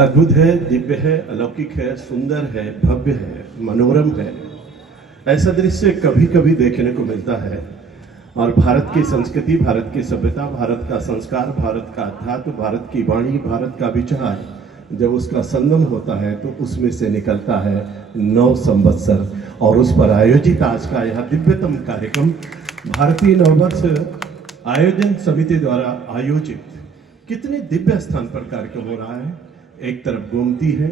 अद्भुत है, दिव्य है, अलौकिक है, सुंदर है, भव्य है, मनोरम है। ऐसा दृश्य कभी कभी देखने को मिलता है। और भारत की संस्कृति, भारत की सभ्यता, भारत का संस्कार, भारत का अध्यात्म, भारत की वाणी, भारत का विचार जब उसका संगम होता है तो उसमें से निकलता है नव संवत्सर। और उस पर आयोजित आज का यह दिव्यतम कार्यक्रम भारतीय नववर्ष आयोजन समिति द्वारा आयोजित कितने दिव्य स्थान पर कार्यक्रम हो रहा है। एक तरफ गोमती है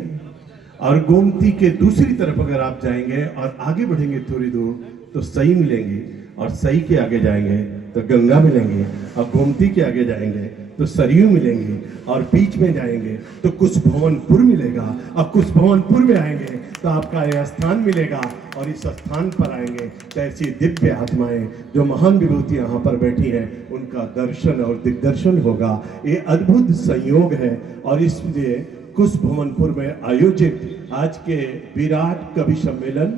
और गोमती के दूसरी तरफ अगर आप जाएंगे और आगे बढ़ेंगे थोड़ी दूर तो सई मिलेंगे, और सई के आगे जाएंगे तो गंगा मिलेंगे, और गोमती के आगे जाएंगे तो सरयू मिलेंगे, और बीच में जाएंगे तो कुशभवनपुर मिलेगा, और कुशभवनपुर में आएंगे तो आपका यह स्थान मिलेगा। और इस स्थान पर आएंगे तो ऐसी दिव्य आत्माएं जो महान विभूति यहाँ पर बैठी हैं उनका दर्शन और दिग्दर्शन होगा। ये अद्भुत संयोग है। और इसलिए कुशभवनपुर में आयोजित आज के विराट कवि सम्मेलन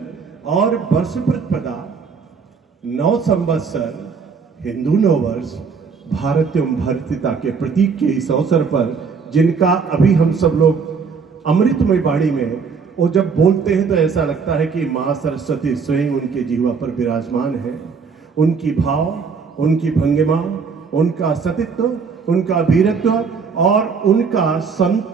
और वर्ष प्रतिपदा नव संवत्सर, हिंदू नववर्ष, भारत एवं भारतीयता के प्रतीक के इस अवसर पर जिनका अभी हम सब लोग अमृतमय वाणी में वो जब बोलते हैं तो ऐसा लगता है कि माँ सरस्वती स्वयं उनके जीवा पर विराजमान है। उनकी भाव, उनकी भंगिमा, उनका सतित्व, उनका वीरत्व और उनका संत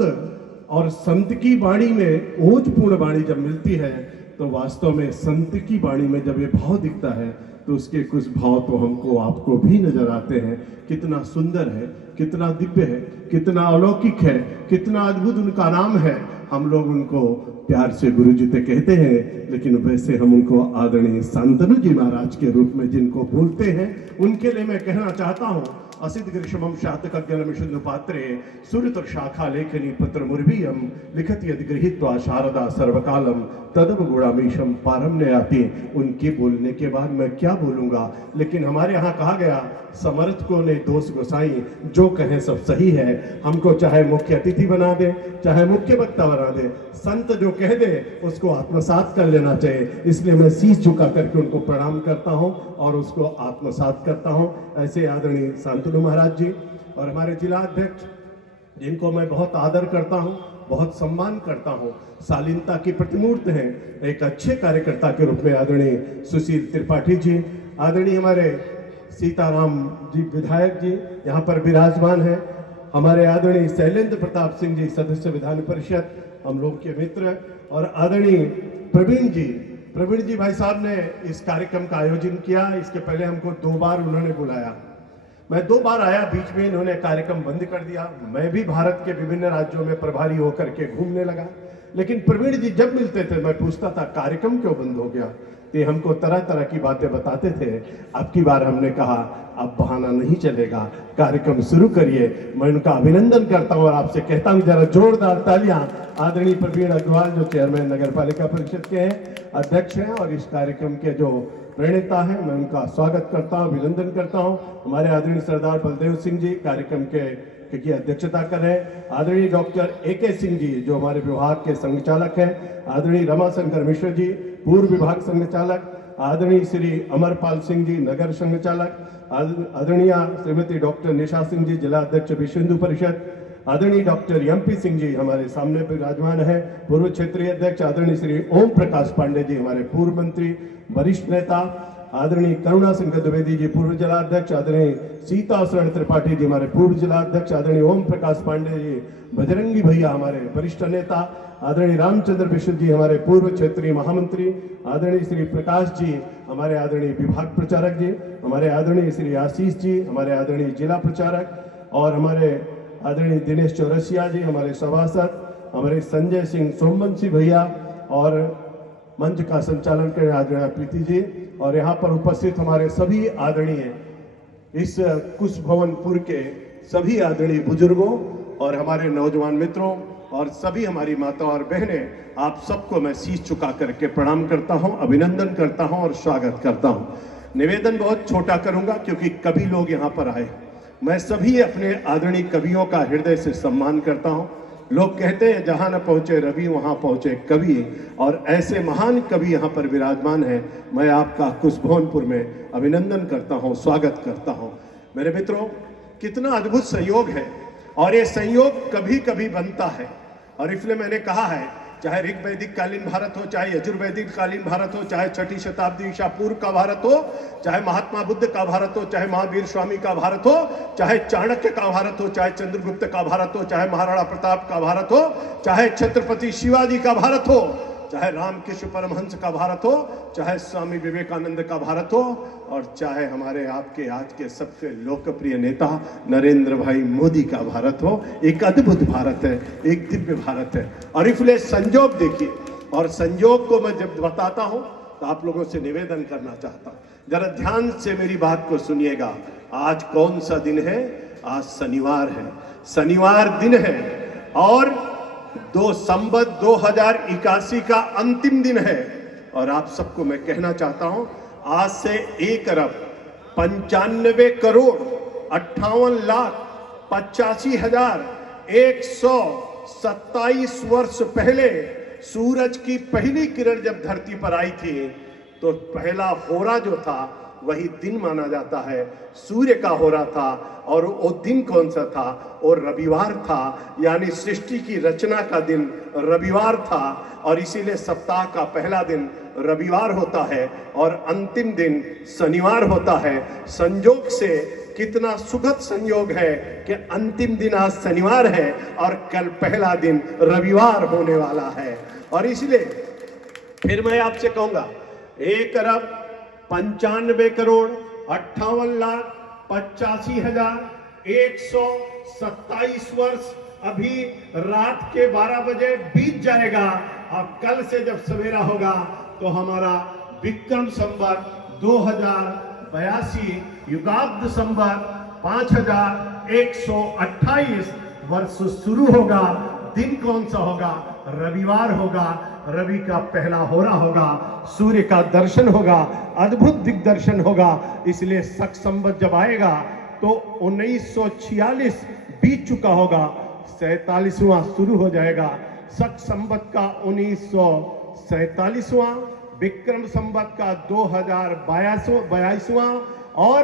और संत की वाणी में ओजपूर्ण वाणी जब मिलती है तो वास्तव में संत की वाणी में जब ये भाव दिखता है तो उसके कुछ भाव तो हमको आपको भी नजर आते हैं। कितना सुंदर है, कितना दिव्य है, कितना अलौकिक है, कितना अद्भुत उनका नाम है। हम लोग उनको प्यार से गुरु जी तो कहते हैं, लेकिन वैसे हम उनको आदरणीय शांतनु जी महाराज के रूप में जिनको बोलते हैं उनके लिए मैं कहना चाहता हूँ, असित ग्रीष्मम शातकज्ञानम सिंधु पात्रे सुरत शाखा लेखनी पत्र मुर्वीयम लिखति यदि गृहीत्वा शारदा सर्वकालम तदव गुणामीशम पारम्ययाति। उनके बोलने के बाद मैं क्या बोलूंगा, लेकिन हमारे यहाँ कहा गया समर्थ को ने दोष गोसाई, जो कहें सब सही है। हमको चाहे मुख्य अतिथि बना दे, चाहे मुख्य वक्ता बना दे, संत जो कह दे उसको आत्मसात कर लेना चाहिए। इसलिए मैं शीश झुका करके उनको प्रणाम करता हूं और उसको आत्मसात करता हूं। ऐसे आदरणीय शांतनु महाराज जी और हमारे जिला अध्यक्ष जिनको मैं बहुत आदर करता हूं, बहुत सम्मान करता हूं, शालीनता की प्रतिमूर्त हैं, एक अच्छे कार्यकर्ता के रूप में आदरणीय सुशील त्रिपाठी जी, आदरणीय हमारे सीताराम जी विधायक जी यहाँ पर विराजमान है, हमारे आदरणीय शैलेंद्र प्रताप सिंह जी सदस्य विधान परिषद, हम लोग के मित्र, और आदरणीय प्रवीण जी भाई साहब ने इस कार्यक्रम का आयोजन किया। इसके पहले हमको 2 बार उन्होंने बुलाया, मैं 2 बार आया, बीच में इन्होंने कार्यक्रम बंद कर दिया। मैं भी भारत के विभिन्न राज्यों में प्रभारी होकर के घूमने लगा, लेकिन प्रवीण जी जब मिलते थे मैं पूछता था कार्यक्रम क्यों बंद हो गया। तो हमको तरह तरह की बातें बताते थे। अब की बार हमने कहा अब बहाना नहीं चलेगा, कार्यक्रम शुरू करिए। मैं उनका अभिनंदन करता हूं और आपसे कहता हूं जरा जोरदार तालियां आदरणीय प्रवीण अग्रवाल जो चेयरमैन नगर पालिका परिषद के हैं, अध्यक्ष हैं और इस कार्यक्रम के जो प्रणेता है, मैं उनका स्वागत करता हूं, अभिनंदन करता हूं। हमारे आदरणीय सरदार बलदेव सिंह जी कार्यक्रम की अध्यक्षता कर रहे हैं, आदरणीय डॉक्टर AK सिंह जी जो हमारे विभाग के संचालक हैं, आदरणीय रमाशंकर मिश्र जी पूर्व विभाग संचालक, आदरणीय श्री अमरपाल सिंह जी नगर संचालक, आदरणीय श्रीमती डॉक्टर निशा सिंह जी जिला अध्यक्ष विश्व हिंदू परिषद, आदरणीय डॉक्टर MP सिंह जी हमारे सामने विराजमान है पूर्व क्षेत्रीय अध्यक्ष, आदरणीय श्री ओम प्रकाश पांडे जी हमारे पूर्व मंत्री वरिष्ठ नेता, आदरणीय करुणा सिंह द्विवेदी जी पूर्व जिला अध्यक्ष, आदरणीय सीता शरण त्रिपाठी जी हमारे पूर्व जिला अध्यक्ष, आदरणीय ओम प्रकाश पांडे जी बजरंगी भैया हमारे वरिष्ठ नेता, आदरणीय रामचंद्र विश्व जी हमारे पूर्व क्षेत्रीय महामंत्री, आदरणीय श्री प्रकाश जी हमारे आदरणीय विभाग प्रचारक जी, हमारे आदरणीय श्री आशीष जी हमारे आदरणीय जिला प्रचारक, और हमारे आदरणीय दिनेश चौरसिया जी हमारे सभासद, हमारे संजय सिंह सोमवंशी भैया, और मंच का संचालन कर आदरणीय प्रीति जी, और यहाँ पर उपस्थित हमारे सभी आदरणीय इस कुशभवनपुर के सभी आदरणीय बुजुर्गों और हमारे नौजवान मित्रों और सभी हमारी माता और बहनें, आप सबको मैं शीश झुका करके प्रणाम करता हूं, अभिनंदन करता हूं और स्वागत करता हूं। निवेदन बहुत छोटा करूंगा क्योंकि कवि लोग यहाँ पर आए। मैं सभी अपने आदरणीय कवियों का हृदय से सम्मान करता हूं। लोग कहते हैं जहां न पहुंचे रवि वहां पहुंचे कवि, और ऐसे महान कवि यहाँ पर विराजमान हैं। मैं आपका कुशभवनपुर में अभिनंदन करता हूं, स्वागत करता हूं। मेरे मित्रों, कितना अद्भुत संयोग है, और ये संयोग कभी कभी बनता है। और इसलिए मैंने कहा है, चाहे ऋग वैदिक कालीन भारत हो, चाहे यजुर्वैदिक कालीन भारत हो, चाहे 6ठी शताब्दी ईसा पूर्व का भारत हो, चाहे महात्मा बुद्ध का भारत हो, चाहे महावीर स्वामी का भारत हो, चाहे चाणक्य का भारत हो, चाहे चंद्रगुप्त का भारत हो, चाहे महाराणा प्रताप का भारत हो, चाहे छत्रपति शिवाजी का भारत हो, चाहे रामकृष्ण परमहंस का भारत हो, चाहे स्वामी विवेकानंद का भारत हो, और चाहे हमारे आपके आज के सबसे लोकप्रिय नेता नरेंद्र भाई मोदी का भारत हो, एक अद्भुत भारत है, एक दिव्य भारत है। और इसलिए संयोग देखिए, और संयोग को मैं जब बताता हूं तो आप लोगों से निवेदन करना चाहता हूं, जरा ध्यान से मेरी बात को सुनिएगा। आज कौन सा दिन है? आज शनिवार है, शनिवार दिन है, और 2 संवत 2081 का अंतिम दिन है। और आप सबको मैं कहना चाहता हूं, आज से 1 अरब 95 करोड़ 58,85,127 वर्ष पहले सूरज की पहली किरण जब धरती पर आई थी, तो पहला होरा जो था वही दिन माना जाता है, सूर्य का हो रहा था। और वो दिन कौन सा था? वो रविवार था, यानी सृष्टि की रचना का दिन रविवार था। और इसीलिए सप्ताह का पहला दिन रविवार होता है और अंतिम दिन शनिवार होता है। संयोग से कितना सुखद संयोग है कि अंतिम दिन आज शनिवार है और कल पहला दिन रविवार होने वाला है। और इसलिए फिर मैं आपसे कहूंगा, 1 अरब 95 करोड़ 58,85,127 वर्ष अभी रात के 12 बजे बीत जाएगा। और कल से जब सवेरा होगा तो हमारा विक्रम संवत 2082 युगाब्द संवत 5128 वर्ष शुरू होगा। दिन कौन सा होगा? रविवार होगा। रवि का पहला होरा होगा, सूर्य का दर्शन होगा, अद्भुत दिग्दर्शन होगा। इसलिए शक संवत जब आएगा तो 1946 बीत चुका होगा, 47वां शुरू हो जाएगा। शक संवत का 1947वां, विक्रम संवत का 2022वां और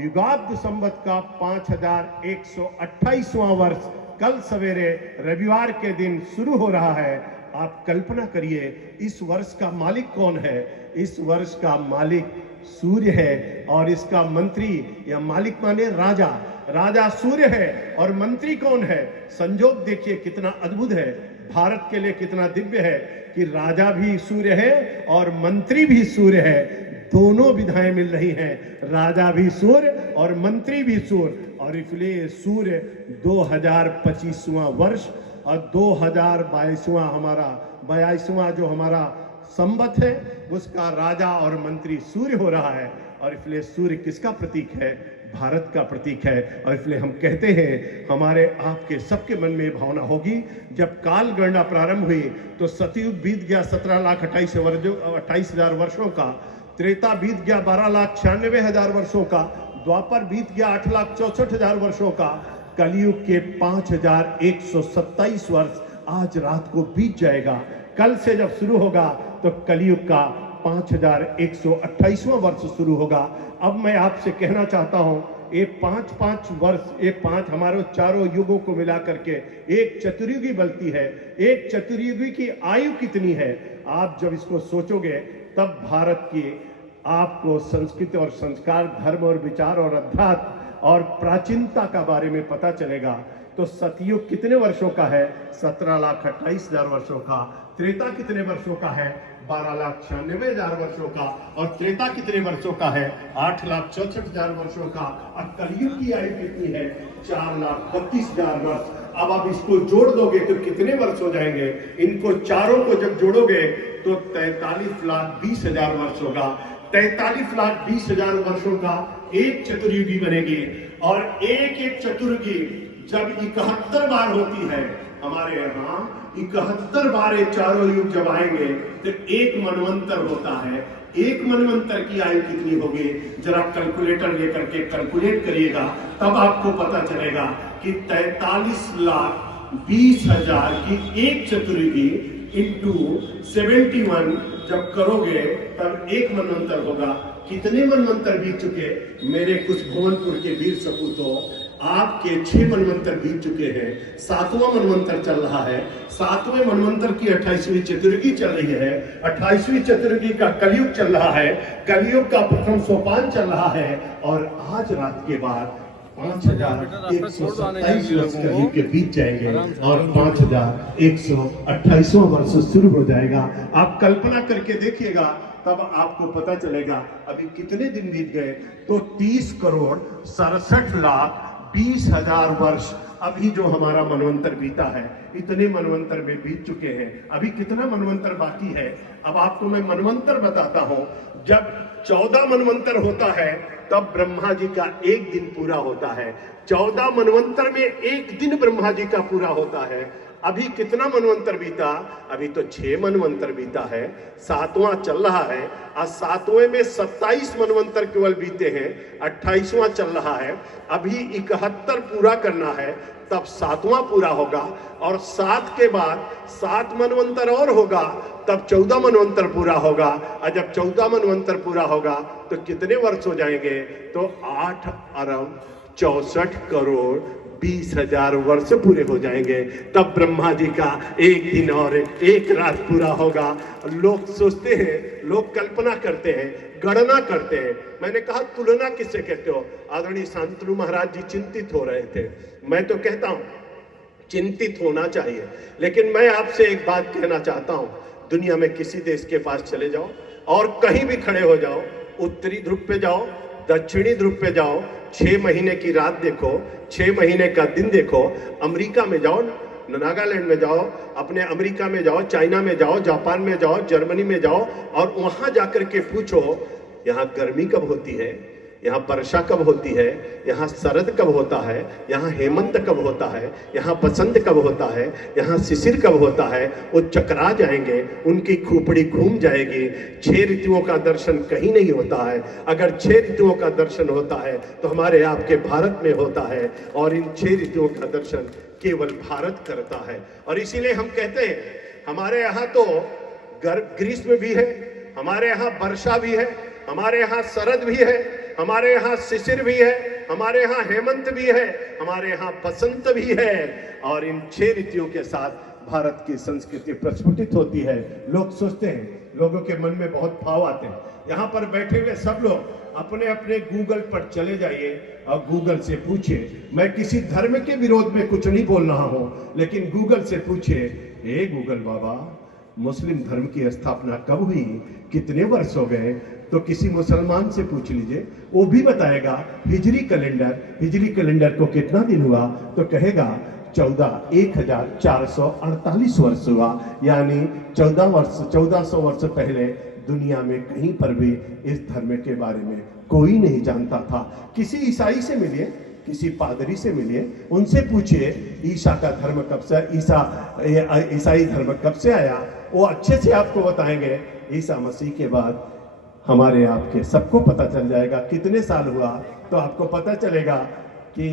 युगाब्द संवत का 5128वां वर्ष कल सवेरे रविवार के दिन शुरू हो रहा है। आप कल्पना करिए, इस वर्ष का मालिक कौन है? इस वर्ष का मालिक सूर्य है, और इसका मंत्री या मालिक माने राजा, राजा सूर्य है। और मंत्री कौन है? संयोग देखिए कितना अद्भुत है, भारत के लिए कितना दिव्य है कि राजा भी सूर्य है और मंत्री भी सूर्य है। दोनों विधाएं मिल रही हैं, राजा भी सूर्य और मंत्री भी सूर्य। और इसलिए सूर्य 2025वां वर्ष और 2022वां हमारा 22वां जो हमारा संवत है, उसका राजा और मंत्री सूर्य हो रहा है। और इसलिए सूर्य किसका प्रतीक है? भारत का प्रतीक है। और इसलिए हम कहते हैं, हमारे आपके सबके मन में भावना होगी, जब काल गणना प्रारंभ हुई तो सतयुग बीत गया 17,28,000 वर्षों का, त्रेता बीत गया 12,96,000 वर्षों का, द्वापर बीत गया 8,64,000 वर्षों का, कलयुग के 5,127 वर्ष आज रात को बीत जाएगा। कल से जब शुरू होगा तो कलयुग का 5,128वां वर्ष शुरू होगा। अब मैं आपसे कहना चाहता हूं, ये 5-5 वर्ष, ये 5 हमारे चारों युगों को मिला करके एक चतुर्युगी बनती है। एक चतुर्युगी की आयु कितनी है? आप जब इसको सोचोगे तब भारत की आपको संस्कृति और संस्कार, धर्म और विचार और अध्यात्म और प्राचीनता का बारे में पता चलेगा। तो सतयुग कितने वर्षों का है? 17,28,000 वर्षों का। त्रेता कितने वर्षों का है? 12,96,000 वर्षों का। और त्रेता कितने वर्षों का है? 8,64,000 वर्षों का। और कलयुग की आयु कितनी है? 4,32,000 वर्ष। अब आप इसको जोड़ दोगे तो कितने वर्ष हो जाएंगे? इनको चारों को जब जोड़ोगे तो 43,20,000 वर्ष होगा। 43,20,000 वर्षों का एक चतुर्युगी बनेगी। और एक चतुर्युगी जब 71 बार होती है, हमारे यहाँ 71 बार ये चारों युग जब आएंगे तो एक मनवंतर होता है। एक मनवंतर की आयु कितनी होगी? जरा कैलकुलेटर लेकर के कैलकुलेट करिएगा, तब आपको पता चलेगा कि 43,20,000 की एक चतुर्युगी इंटू 71 जब करोगे तब एक मनवंतर होगा। कितने मनवंतर बीत चुके? मेरे कुछ भुवनपुर के वीर सपूतों, आपके 6 मनवंतर बीत चुके हैं, 7वां मनवंतर चल रहा है। 7वें मनवंतर की 28वीं चतुर्युगी चल रही है। 28वीं चतुर्युगी का कलयुग चल रहा है। कलयुग का प्रथम सोपान चल रहा है और आज रात के बाद 5127 वर्ष कलयुग के बीत जाएंगे और 5128वां वर्ष शुरू हो जाएगा। आप कल्पना करके देखिएगा, तब आपको पता चलेगा अभी कितने दिन बीत गए। तो 30,67,20,000 वर्ष अभी जो हमारा मनवंतर बीता है, इतने मनवंतर में बीत चुके हैं। अभी कितना मनवंतर बाकी है, अब आपको मैं मनवंतर बताता हूं। जब 14 मनवंतर होता है तब ब्रह्मा जी का एक दिन पूरा होता है। 14 मनवंतर में एक दिन ब्रह्मा जी का पूरा होता है। अभी कितना मनवंतर बीता, अभी तो 6 मनवंतर बीता है, 7वां चल रहा है। आज 7वें में 27 मनवंतर केवल बीते हैं, 28वां चल रहा है। अभी 71 पूरा करना है, तब 7वां पूरा होगा और 7 के बाद 7 मनवंतर और होगा, तब 14 मनवंतर पूरा होगा। और जब 14 मनवंतर पूरा होगा तो कितने वर्ष हो जाएंगे, तो 8,64,20,000 वर्ष पूरे हो जाएंगे। तब ब्रह्मा जी का एक दिन और एक रात पूरा होगा। लोग सोचते हैं, लोग कल्पना करते हैं, गणना करते हैं। मैंने कहा तुलना किससे कहते हो? आदरणीय शांतनु महाराज जी चिंतित हो रहे थे। मैं तो कहता हूं चिंतित होना चाहिए, लेकिन मैं आपसे एक बात कहना चाहता हूं। दुनिया में किसी देश के पास चले जाओ और कहीं भी खड़े हो जाओ, उत्तरी ध्रुव पे जाओ, दक्षिणी ध्रुव पे जाओ, 6 महीने की रात देखो, 6 महीने का दिन देखो। अमेरिका में जाओ, नागालैंड में जाओ, अपने अमेरिका में जाओ, चाइना में जाओ, जापान में जाओ, जर्मनी में जाओ और वहां जाकर के पूछो यहाँ गर्मी कब होती है, यहाँ वर्षा कब होती है, यहाँ शरद कब होता है, यहाँ हेमंत कब होता है, यहाँ बसंत कब होता है, यहाँ शिशिर कब होता है। वो चकरा जाएंगे, उनकी खोपड़ी घूम जाएगी। 6 ऋतुओं का दर्शन कहीं नहीं होता है। अगर 6 ऋतुओं का दर्शन होता है तो हमारे आपके भारत में होता है, और इन 6 ऋतुओं का दर्शन केवल भारत करता है। और इसीलिए हम कहते हैं हमारे यहाँ तो ग्रीष्म भी है, हमारे यहाँ वर्षा भी है, हमारे यहाँ शरद भी है, हमारे यहाँ शिशिर भी है, हमारे यहाँ हेमंत भी है, हमारे यहाँ बसंत भी है। और इन 6 ऋतुओं के साथ भारत की संस्कृति प्रस्फुटित होती है। लोग सोचते हैं, लोगों के मन में बहुत भाव आते हैं। यहाँ पर बैठे हुए सब लोग अपने अपने गूगल पर चले जाइए और गूगल से पूछिए। मैं किसी धर्म के विरोध में कुछ नहीं बोल रहा हूं, लेकिन गूगल से पूछिए, हे गूगल बाबा, मुस्लिम धर्म की स्थापना कब हुई, कितने वर्ष हो गए? तो किसी मुसलमान से पूछ लीजिए, वो भी बताएगा हिजरी कैलेंडर को कितना दिन हुआ, तो कहेगा 1448 वर्ष हुआ। यानी 1400 वर्ष पहले दुनिया में कहीं पर भी इस धर्म के बारे में कोई नहीं जानता था। किसी ईसाई से मिलिए, किसी पादरी से मिलिए, उनसे पूछिए ईसा का धर्म कब से, ईसाई धर्म कब से आया, वो अच्छे से आपको बताएंगे। ईसा मसीह के बाद हमारे आपके सबको पता चल जाएगा कितने साल हुआ, तो आपको पता चलेगा कि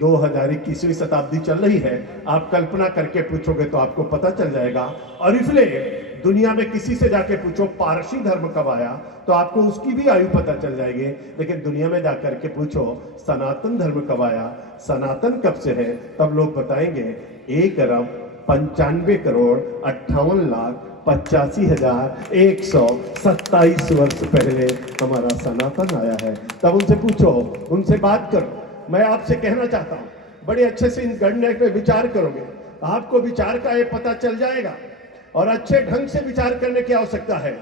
2021वीं शताब्दी चल रही है। आप कल्पना करके पूछोगे तो आपको पता चल जाएगा। और इसलिए दुनिया में किसी से जाके पूछो पारसी धर्म कब आया, तो आपको उसकी भी आयु पता चल जाएगी। लेकिन दुनिया में जाकर के पूछो सनातन धर्म कब आया, सनातन कब से है, तब लोग बताएंगे 1,95,58,85,127 वर्ष पहले हमारा सनातन आया है। तब उनसे पूछो, उनसे बात करो। मैं आपसे कहना चाहता हूं, बड़े अच्छे से इन गणना पे विचार करोगे, आपको विचार का ये पता चल जाएगा। और अच्छे ढंग से विचार करने की आवश्यकता है।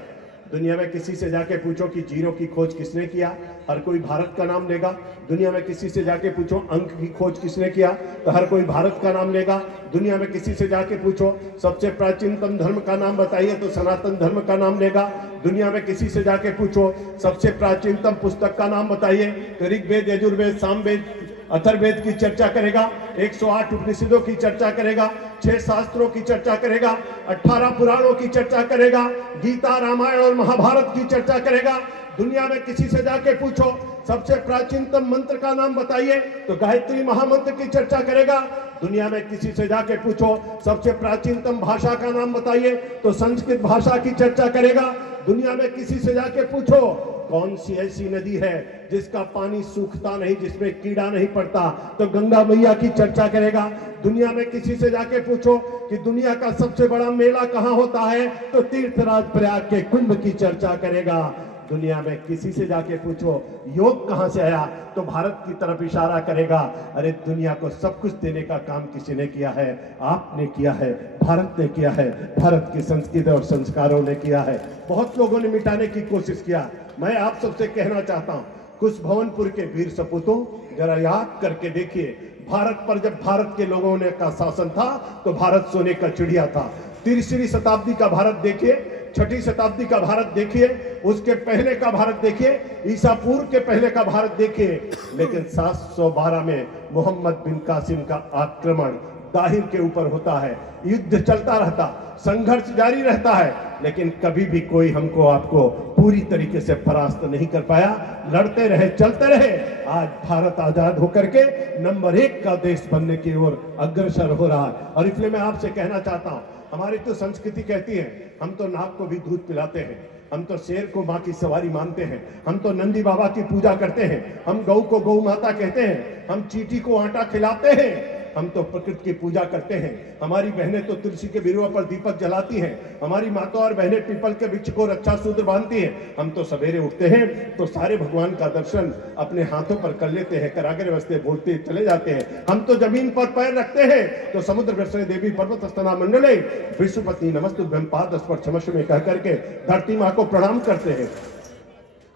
दुनिया में किसी से जाके पूछो कि जीरो की खोज किसने किया, हर कोई भारत का नाम लेगा। दुनिया में किसी से जाके पूछो अंक की खोज किसने किया, तो हर कोई भारत का नाम लेगा। दुनिया में किसी से जाके पूछो सबसे प्राचीनतम धर्म का नाम बताइए, तो सनातन धर्म का नाम लेगा। दुनिया में किसी से जाके पूछो सबसे प्राचीनतम पुस्तक का नाम बताइए, तो ऋग्वेद, यजुर्वेद, सामवेद, अथर्ववेद की चर्चा करेगा, 108 उपनिषदों की चर्चा करेगा, 6 शास्त्रों की चर्चा करेगा, 18 पुराणों की चर्चा करेगा, गीता, रामायण और महाभारत की चर्चा करेगा। दुनिया में किसी से जाके पूछो सबसे प्राचीनतम मंत्र का नाम बताइए, तो गायत्री महामंत्र की चर्चा करेगा। दुनिया में किसी से जाके पूछो सबसे प्राचीनतम भाषा का नाम बताइए, तो संस्कृत भाषा की चर्चा करेगा। दुनिया में किसी से जाके पूछो कौन सी ऐसी नदी है जिसका पानी सूखता नहीं, जिसमें कीड़ा नहीं पड़ता? तो गंगा मैया की चर्चा करेगा। दुनिया में किसी से जाके पूछो कि दुनिया का सबसे बड़ा मेला कहां होता है, तो तीर्थराज प्रयाग के कुंभ की चर्चा करेगा। दुनिया में किसी से जाके पूछो योग कहां से आया, तो भारत की तरफ इशारा करेगा। अरे दुनिया को सब कुछ देने का काम किसी ने किया है, आपने किया है, भारत ने किया है, भारत की संस्कृति और संस्कारों ने किया है। बहुत लोगों ने मिटाने की कोशिश किया। मैं आप सबसे कहना चाहता हूं, कुछ भवनपुर के वीर सपूतों, जरा याद करके देखिए, भारत पर जब भारत के लोगों ने का शासन था तो भारत सोने का चिड़िया था। 3री शताब्दी का भारत देखिए, 6ठी शताब्दी का भारत देखिए, उसके पहले का भारत देखिए, ईसा पूर्व के पहले का भारत देखिए। लेकिन 712 में मोहम्मद बिन कासिम का आक्रमण दाहिर के ऊपर होता है, युद्ध चलता रहता, संघर्ष जारी रहता है, लेकिन कभी भी कोई हमको आपको पूरी तरीके से परास्त नहीं कर पाया। लड़ते रहे, चलते रहे। आज भारत आजाद होकर के नंबर 1 का देश बनने की ओर अग्रसर हो रहा है। और इसलिए मैं आपसे कहना चाहता हूं, हमारी तो संस्कृति कहती है, हम तो नाग को भी दूध पिलाते हैं, हम तो शेर को माँ की सवारी मानते हैं, हम तो नंदी बाबा की पूजा करते हैं, हम गौ को गौ माता कहते हैं, हम चींटी को आटा खिलाते हैं, हम तो प्रकृति की पूजा करते हैं। हमारी बहनें तो तुलसी के बिरुवा पर दीपक जलाती हैं, हमारी माता और बहनें पीपल के वृक्ष को रक्षा सूत्र बांधती हैं। हम तो सवेरे उठते हैं तो सारे भगवान का दर्शन अपने हाथों पर कर लेते हैं, करागे बसते बोलते चले जाते हैं। हम तो जमीन पर पैर रखते हैं तो समुद्र वृषणे देवी पर्वत स्तना मंडले विश्वपत्नी नमस्तुभ्यं पाद स्पर्शमश में कह करके धरती माँ को प्रणाम करते हैं।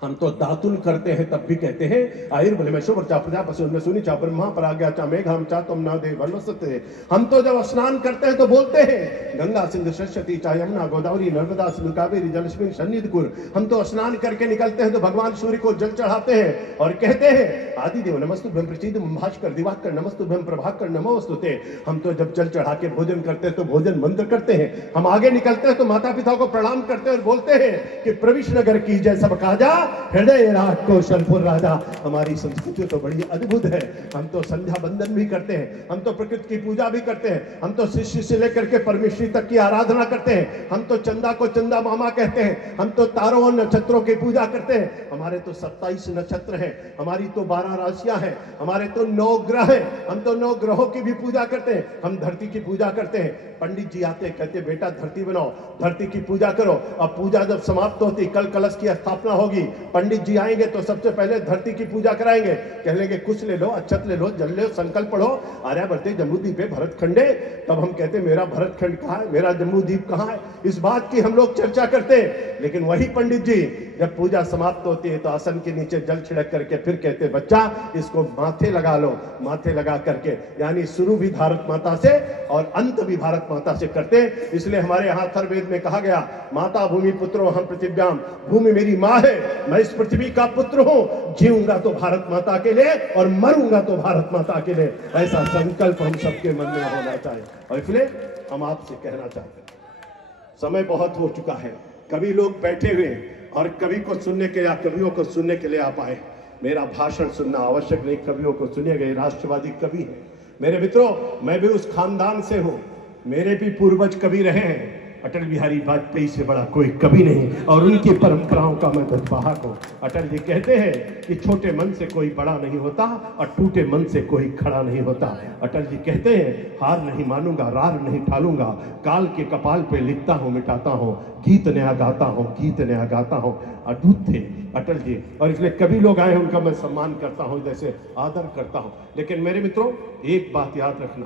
हम तो दातुन करते हैं तब भी कहते हैं आयुर्बलमेश्वर चा प्रजा पशु में सुनी चा ब्रह्मा पराज्ञा चा मेघ हम चा तुम ना दे बलवसते। हम तो जब स्नान करते हैं तो बोलते हैं गंगा सिंधु सरस्वती चा यमुना गोदावरी नर्मदा सिंधु कावेरी जलस्मिन सन्निधिकुर। हम तो स्नान करके निकलते हैं तो भगवान सूर्य को जल चढ़ाते हैं और कहते हैं आदिदेव नमस्तुभ्यं प्रसीदं भास्कर दिवाकर नमस्तुभ्यं प्रभाकर नमोस्तुते। हम तो जब जल चढ़ा के भोजन करते हैं तो भोजन मंत्र करते हैं। हम आगे निकलते हैं तो माता पिता को प्रणाम करते हैं और बोलते हैं कि प्रविश नगर की जय सब काजा हृदय राज कौशलपुर राजा। हमारी संस्कृति तो बड़ी अद्भुत है। हम तो संध्या बंदन भी करते हैं, हम तो प्रकृति की पूजा भी करते हैं, हम तो शिष्य से लेकर के परमेश्वरी तक की आराधना करते हैं। हम तो चंदा को चंदा मामा कहते हैं, हम तो तारों और नक्षत्रों की पूजा करते हैं। हमारे तो 27 नक्षत्र हैं, हमारी तो 12 राशियां हैं, हमारे तो 9 ग्रह हैं। हम तो 9 ग्रहों की भी पूजा करते हैं। हम धरती की पूजा करते हैं। पंडित जी आते कहते बेटा धरती बनाओ, धरती की पूजा करो। अब पूजा जब समाप्त होती, कल कलश की स्थापना होगी, पंडित जी आएंगे तो सबसे पहले धरती की पूजा कराएंगे। कह लेंगे कुछ ले लो, अक्षत ले लो, जल ले लो, संकल्प पढ़ो, आर्यावर्ते जम्बूद्वीपे भरत खंडे। तब हम कहते मेरा भरत खंड कहाँ है, मेरा जम्बूद्वीप कहाँ है, इस बात की हम लोग चर्चा करते हैं। लेकिन वही पंडित जी जब पूजा समाप्त होती है तो आसन के नीचे जल छिड़क करके फिर कहते बच्चा इसको माथे लगा लो। माथे लगा करके यानी शुरू भी भारत माता से और अंत भी भारत माता से करते हैं। इसलिए हमारे यहाँ अथर्ववेद में कहा गया माता भूमि पुत्रो हम पृथिव्याम, भूमि मेरी माँ है, मैं इस पृथ्वी का पुत्र हूँ। जीऊंगा तो भारत माता के लिए और मरूंगा तो भारत माता के लिए। ऐसा संकल्प हम सबके मन में होना चाहिए। और इसलिए हम आपसे कहना चाहते हैं समय बहुत हो चुका है। कभी लोग बैठे हुए और कवि को सुनने के या कवियों को सुनने के लिए आप आए। मेरा भाषण सुनना आवश्यक नहीं, कवियों को सुनिएगा, राष्ट्रवादी कवि है। मेरे मित्रों, मैं भी उस खानदान से हूं, मेरे भी पूर्वज कवि रहे हैं। अटल बिहारी वाजपेयी से बड़ा कोई कवि नहीं और उनकी परंपराओं का मैं बदवाहक हूं। अटल जी कहते हैं कि छोटे मन से कोई बड़ा नहीं होता और टूटे मन से कोई खड़ा नहीं होता। अटल जी कहते हैं हार नहीं मानूंगा, रार नहीं ठालूंगा, काल के कपाल पे लिखता हूं, मिटाता हूं, गीत नया गाता हूं, गीत नया गाता हूं। अद्भुत थे अटल जी। और इसलिए कभी लोग आए उनका मैं सम्मान करता हूं, जैसे आदर करता हूं। लेकिन मेरे मित्रों एक बात याद रखना,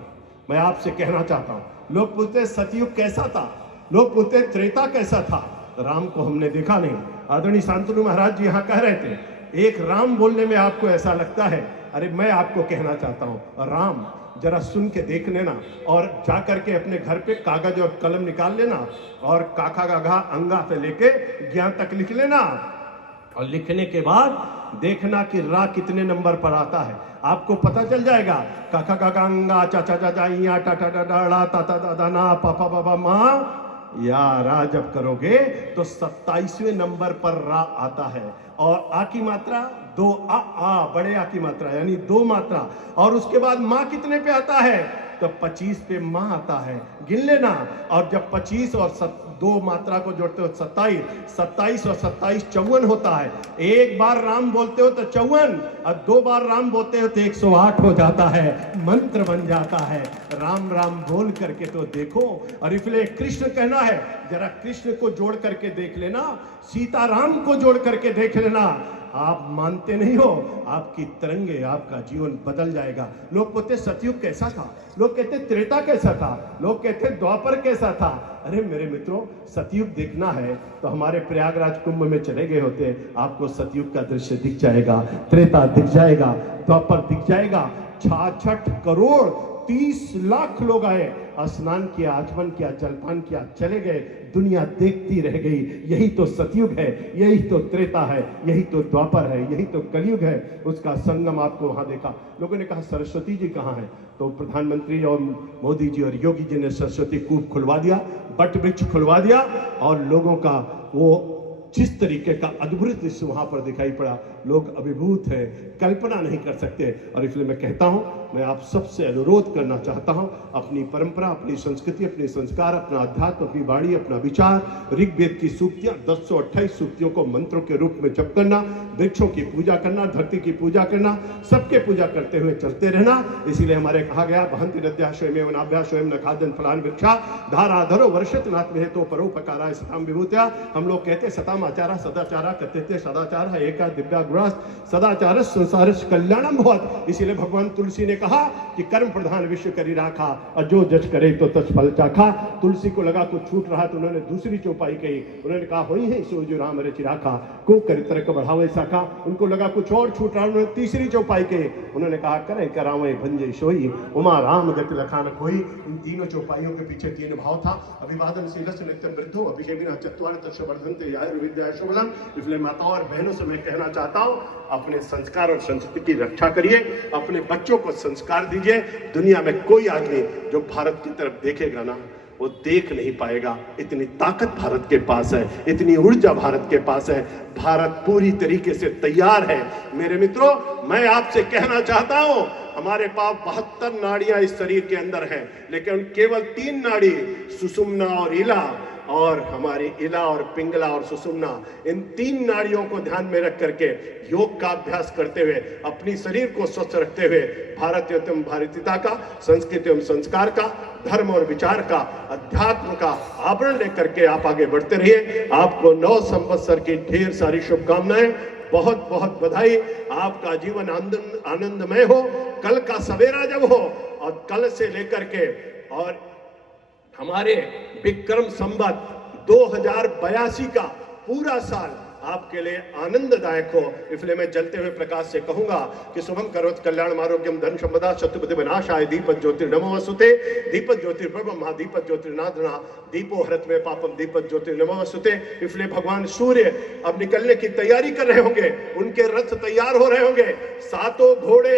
मैं आपसे कहना चाहता हूं, लोग पूछते सतयुग कैसा था, लोग पूछते त्रेता कैसा था। राम को हमने देखा नहीं। आदरणीय शांतनु महाराज जी यहाँ कह रहे थे एक राम बोलने में आपको ऐसा लगता है। अरे मैं आपको कहना चाहता हूँ राम जरा सुन के देख लेना और जा करके अपने घर पे कागज और कलम निकाल लेना और काखा गाघा अंगा से लेके ज्ञान तक लिख लेना और लिखने के बाद देखना कि रा कितने नंबर पर आता है। आपको पता चल जाएगा काखा गाघा अंगा चाचा चाचा इया टाटा डाड़ा ताता दादा ना पापा बाबा माँ या रा जब करोगे तो 27वें नंबर पर रा आता है। और आ की मात्रा 2 आ बड़े आ की मात्रा यानी 2 मात्रा। और उसके बाद माँ कितने पे आता है तो 25 पे माँ आता है, गिन लेना। और जब 25 और 2 मात्रा को जोड़ते हो 27, 27 और 27 54 होता है। एक बार राम बोलते हो तो 54, और 2 बार राम बोलते हो तो 108 हो जाता है, मंत्र बन जाता है। राम राम बोल करके तो देखो। और इसलिए कृष्ण कहना है, जरा कृष्ण को जोड़ करके देख लेना, सीताराम को जोड़ करके देख लेना। आप मानते नहीं हो, आपकी तरंगे, आपका जीवन बदल जाएगा। लोग कहते सतयुग कैसा था, लोग कहते त्रेता कैसा था, लोग कहते द्वापर कैसा था। अरे मेरे मित्रों, सतयुग देखना है तो हमारे प्रयागराज कुंभ में चले गए होते, आपको सतयुग का दृश्य दिख जाएगा, त्रेता दिख जाएगा, द्वापर दिख जाएगा। 66 करोड़ 30 लाख लोग आए, स्नान किया, आचमन किया, जलपान किया, चले गए, दुनिया देखती रह गई। यही तो सतयुग है, यही तो त्रेता है, यही तो द्वापर है, यही तो कलयुग है। उसका संगम आपको वहां देखा। लोगों ने कहा सरस्वती जी कहाँ हैं? तो प्रधानमंत्री और मोदी जी और योगी जी ने सरस्वती कूप खुलवा दिया, बट वृक्ष खुलवा दिया, और लोगों का वो जिस तरीके का अद्भुत दृश्य वहां पर दिखाई पड़ा, लोग अभिभूत है, कल्पना नहीं कर सकते। और इसलिए मैं कहता हूं, मैं आप सबसे अनुरोध करना चाहता हूं, अपनी परंपरा, अपनी संस्कृति, अपने संस्कार, अपना अध्यात्म, अपनी वाणी, अपना विचार, ऋग्वेद की सूक्तियां 1028 सूक्तियों को मंत्रों के रूप में जप करना, वृक्षों की पूजा करना, धरती की पूजा करना, सबके पूजा करते हुए चलते रहना। इसीलिए हमारे कहा गया, बहंति नद्या स्वयं नाभ्या स्वयं न खादन फलान वृक्षा धाराधरो वर्षत नात्म हेतु परोपकाराय सताम विभूत्या। हम लोग कहते सताम आचारा सदाचारा कथ्यते सदाचार है एका दिव्या गुणास सदाचार संसार कल्याणम भवत। इसीलिए भगवान तुलसी ने कहा कि कर्म प्रधान विश्व करी राखा, और जो जस करे तो तस फल चाखा। तुलसी को लगा कुछ छूट रहा तो उन्होंने दूसरी चौपाई कही, उन्होंने कहा होई है सो जो राम रचि राखा को कर तरक बढ़ावे शाखा। उनको लगा कुछ और छूट रहा, उन्होंने तीसरी चौपाई कही, उन्होंने कहा करे करावे भंजे सोई उमा राम गति लखान कोई। इन तीनों चौपाइयों के पीछे 3 भाव था, अभिवादन शीलस्य नित्यम वृद्धो अभिषेकिना चत्वार तस्य वर्धन्ते आयुर्विद्या शुभलम। इसलिए माताओं और बहनों से मैं कहना चाहता हूं, अपने संस्कार और संस्कृति की रक्षा करिए, अपने बच्चों को संस्कार दीजिए। दुनिया में कोई आदमी जो भारत की तरफ देखेगा ना, वो देख नहीं पाएगा। इतनी ताकत भारत के पास है, इतनी ऊर्जा भारत के पास है। भारत पूरी तरीके से तैयार है। मेरे मित्रों, मैं आपसे कहना चाहता हूं, हमारे पास 72 नाड़ियां इस शरीर के अंदर हैं, लेकिन केवल 3 नाड़ी सुषुम्ना और इला, और हमारी इला और पिंगला और सुषुम्ना, इन 3 नाड़ियों को ध्यान में रख करके योग का अभ्यास करते हुए, अपनी शरीर को स्वस्थ रखते हुए, भारत एवं भारतीयता का, संस्कृति एवं संस्कार का, धर्म और विचार का, अध्यात्म का आवरण लेकर के आप आगे बढ़ते रहिए। आपको 9 संवत्सर की ढेर सारी शुभकामनाएं, बहुत बहुत बधाई। आपका जीवन आनंदमय हो। कल का सवेरा जब हो, और कल से लेकर के और हमारे विक्रम संवत 2082 का पूरा साल आपके लिए आनंददायक हो। इसलिए मैं जलते हुए प्रकाश से कहूंगा कि शुभम करोत कल्याण आरोग्यम धन संपदा शत्रुपति विनाशाय दीपक ज्योतिर्नमो वसुते। दीपक ज्योतिर्ब्रह्मा दीपक ज्योतिर्नादना दीपो हरत में पापम दीपक ज्योतिर्नमो वसुते। इसलिए भगवान सूर्य अब निकलने की तैयारी कर रहे होंगे, उनके रथ तैयार हो रहे होंगे, 7 घोड़े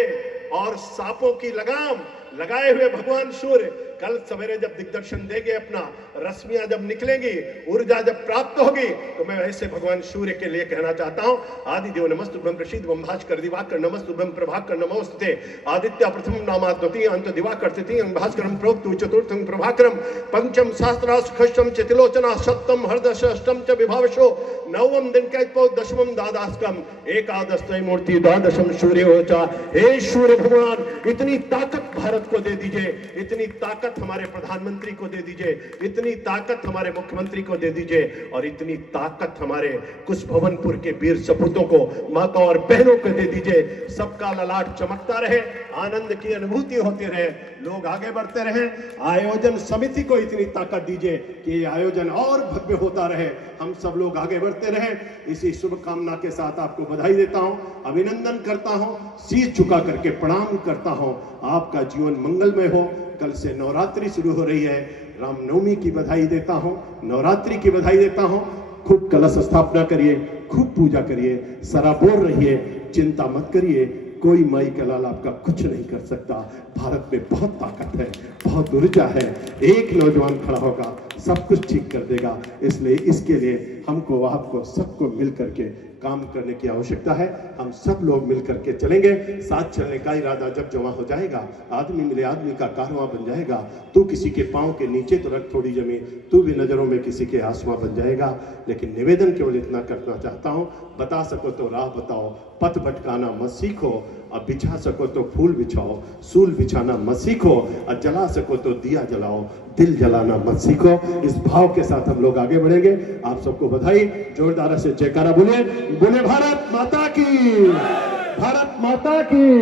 और सांपों की लगाम लगाए हुए भगवान सूर्य कल सवेरे जब दिग्दर्शन देंगे, अपना रश्मियां जब निकलेंगी, ऊर्जा जब प्राप्त होगी, तो मैं ऐसे भगवान सूर्य के लिए कहना चाहता हूं, आदि देव नमस्तुभ्यं प्रसीदं भास्कर दिवाकर नमस्तुभ्यं प्रभाकर नमोस्तुते। आदित्य प्रथम नामा द्वितीय अंत दिवाकर तृतीय भास्करम प्रोक्तु चतुर्थं प्रभाकरम पंचम सहस्राश खष्टम च त्रिलोचना सप्तम हरदश अष्टम च विभावशो नवम दिनकैपो दशमम द्वादशकम एकादशतय मूर्ति द्वादशम सूर्योचा। हे सूर्य भगवान, इतनी ताकत भारत को दे दीजिए, इतनी ताकत हमारे प्रधानमंत्री को दे दीजिए, इतनी ताकत हमारे मुख्यमंत्री को दे दीजिए, और इतनी ताकत हमारे कुछ भवनपुर के वीर सपूतों को, माता और बहनों को दे दीजिए। सबका ललाट चमकता रहे, आनंद की अनुभूति होती रहे, लोग आगे बढ़ते रहे। आयोजन समिति को इतनी ताकत दीजिए कि आयोजन और भव्य होता रहे, हम सब लोग आगे बढ़ते रहे। इसी शुभकामना के साथ आपको बधाई देता हूं, अभिनंदन करता हूं, शीश झुका करके प्रणाम करता हूं। आपका जीवन मंगलमय हो। कल से नवरात्रि शुरू हो रही है, रामनवमी की बधाई देता हूं, नवरात्रि की बधाई देता हूं। खूब कलश स्थापना करिए, खूब पूजा करिए, सराबोर रहिए, चिंता मत करिए, कोई माई का लाल आपका कुछ नहीं कर सकता। भारत में बहुत ताकत है, बहुत ऊर्जा है। एक नौजवान खड़ा होगा, सब कुछ ठीक कर देगा। इसलिए इसके लिए हमको, आपको, सबको मिल करके काम करने की आवश्यकता है। हम सब लोग मिल करके चलेंगे। साथ चलने का इरादा जब जमा हो जाएगा, आदमी मिले आदमी का कारवां बन जाएगा। तू किसी के पांव के नीचे तो रख थोड़ी जमीन, तू भी नजरों में किसी के आसमां बन जाएगा। लेकिन निवेदन केवल इतना करना चाहता हूं, बता सको तो राह बताओ, पथ भटकाना मत सीखो, और बिछा सको तो फूल बिछाओ, सूल बिछाना मत सीखो, और जला सको तो दिया जलाओ, दिल जलाना मत सीखो। इस भाव के साथ हम लोग आगे बढ़ेंगे। आप सबको बधाई, जोरदार से जयकारा बोलिए। बोले भारत माता की, भारत माता की।